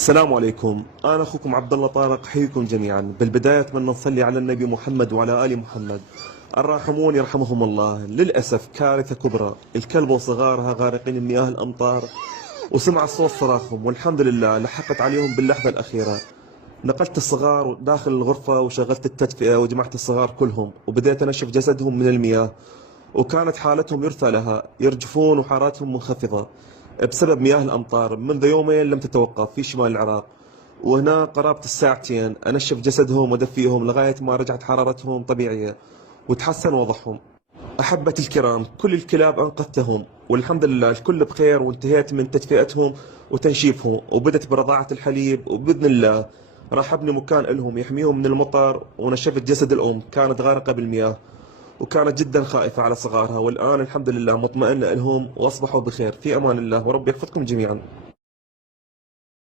السلام عليكم، أنا أخوكم عبد الله طارق، حييكم جميعا. بالبداية أتمنى نصلي على النبي محمد وعلى آل محمد. الراحمون يرحمهم الله. للأسف كارثة كبرى، الكلب وصغارها غارقين بمياه الأمطار، وسمع صوت صراخهم والحمد لله لحقت عليهم باللحظة الأخيرة. نقلت الصغار داخل الغرفة وشغلت التدفئة وجمعت الصغار كلهم وبديت أنشف جسدهم من المياه، وكانت حالتهم يرثى لها، يرجفون وحاراتهم منخفضة بسبب مياه الأمطار منذ يومين لم تتوقف في شمال العراق. وهنا قرابة الساعتين أنشف جسدهم ودفيهم لغاية ما رجعت حرارتهم طبيعية وتحسن وضعهم. أحبتي الكرام، كل الكلاب أنقذتهم والحمد لله الكل بخير، وانتهيت من تدفئتهم وتنشيفهم وبدت برضاعة الحليب، وبإذن الله راح أبني مكان لهم يحميهم من المطر. ونشفت جسد الأم كانت غارقة بالمياه وكانت جدا خائفة على صغارها، والآن الحمد لله مطمئنة لهم وأصبحوا بخير. في أمان الله ورب يحفظكم جميعا.